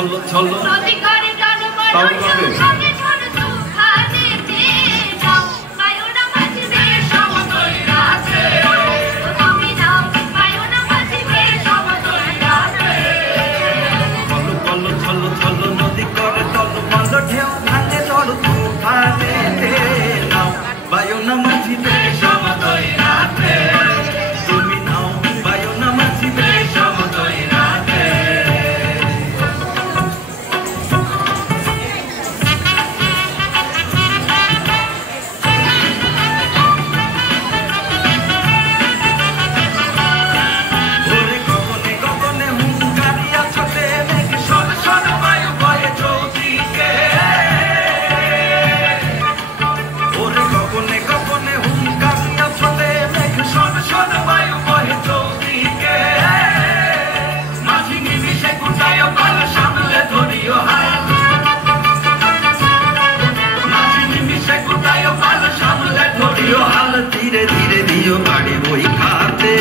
ছল্লো ছল্লো তাও করবে धीरे धीरे दियो बाड़ी वही खाते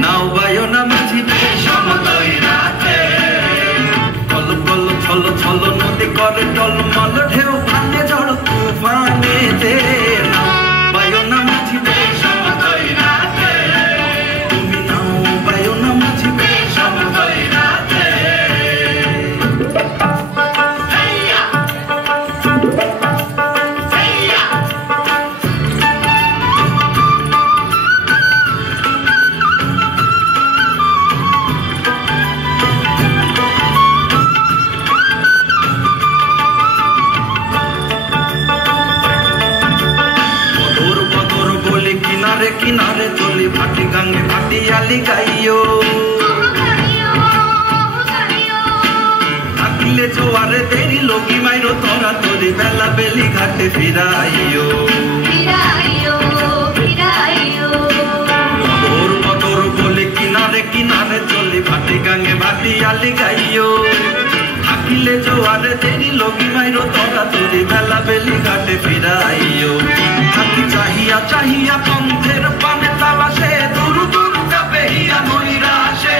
नाव बायो ना माझी समतई राते कल कल छल छल नदी करे टलमल ढेउ भांगे झड़ तूफाने दे नाव बायो ना माझी समतई राते तुमी नाव बायो ना माझी समतई राते किनारे किनारे चली भाटी गांगे भाटी आली गाइयो থাকিলে জোয়ারে দেরি লগি মাইরো তোরা তোরি বেলা বেলি ঘাটে ফিরাইও মধুর মধুর বলে কিনারে কিনারে চলি ভাটি গাঙ্গে ভাটি আলি গাইও থাকিলে জোয়ারে দেরি লগি মাইরো তোরা তোরি বেলা বেলি ঘাটে ফিরাইও থাকি চাহিয়া চাহিয়া পন্থের পানে তালাশে দুরু দুরু কাপে হিয়া নৈরাশে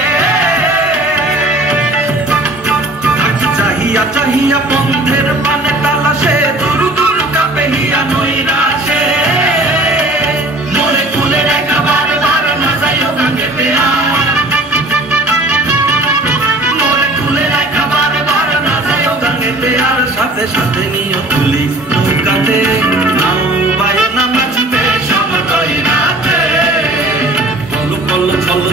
থাকি চাহিয়া চাহিয়া পন্থের পানে তালাশে দুরু দুরু কাপে হিয়া নৈরাশে মোরে কুলে রেখা বার বার না যাইও গাঙ্গে পেয়া মোরে কুলে রেখা বার বার না যাইও গাঙ্গে পেয়ার সাথে সাথে নিও তুলি নৌকাতে নাও বায়ো না মাঝিতে সমতই রাতে কল কল ছল